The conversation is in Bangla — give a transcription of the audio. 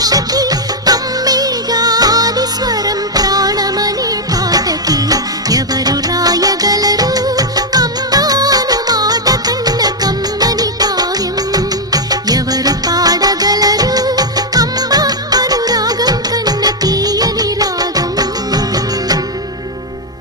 সখী